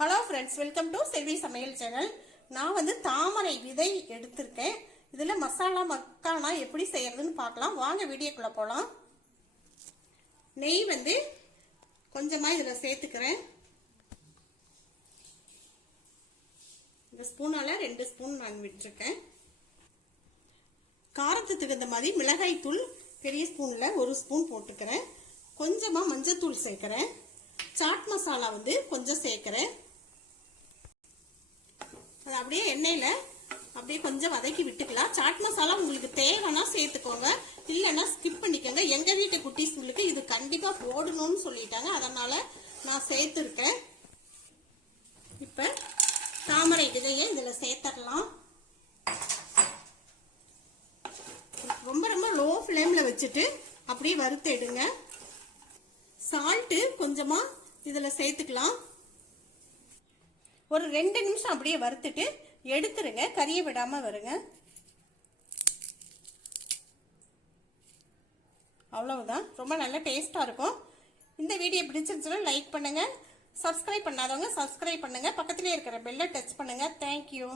Hello friends, welcome to செல்வி சமையல் channel. நான் வந்து தாமரை விதை எடுத்திருக்கேன். இதில் மசாலா மக்கானா எப்படி செய்யறதுன்னு பார்க்கலாம். வாங்க வீடியோக்குள்ளே போகலாம். நெய் வந்து கொஞ்சமாக இதில் சேர்த்துக்கிறேன். இந்த ஸ்பூனால் 2 ஸ்பூன் நான் விட்டுருக்கேன். காரத்துக்கு தகுந்த மாதிரி மிளகாய் தூள் பெரிய ஸ்பூனில் 1 ஸ்பூன் போட்டுக்கிறேன். கொஞ்சமாக மஞ்சள் தூள் சேர்க்குறேன். சாட் மசாலா வந்து கொஞ்சம் சேர்க்குறேன். அது அப்படியே எண்ணெயில் அப்படியே கொஞ்சம் வதக்கி விட்டுக்கலாம். சாட் மசாலா உங்களுக்கு தேவைன்னா சேர்த்துக்கோங்க, இல்லைன்னா ஸ்கிப் பண்ணிக்கோங்க. எங்கள் வீட்டு குட்டீஸ்களுக்கு இது கண்டிப்பாக போடணும்னு சொல்லிட்டாங்க, அதனால் நான் சேர்த்துருக்கேன். இப்போ தாமரை விதையை இதில் சேர்த்துடலாம். ரொம்ப ரொம்ப லோ ஃப்ளேமில் வச்சுட்டு அப்படியே வறுத்து எடுங்க. சால்ட்டு கொஞ்சமாக இதில் சேர்த்துக்கலாம். ஒரு 2 நிமிஷம் அப்படியே வறுத்துட்டு எடுத்துருங்க, கறியை விடாமல் வருங்க. அவ்வளவுதான், ரொம்ப நல்ல டேஸ்டாக இருக்கும். இந்த வீடியோ பிடிச்சிருந்துச்சுன்னா லைக் பண்ணுங்கள், சப்ஸ்கிரைப் பண்ணாதவங்க சப்ஸ்கிரைப் பண்ணுங்கள், பக்கத்துலேயே இருக்கிற பெல்லை டச் பண்ணுங்கள். தேங்க்யூ.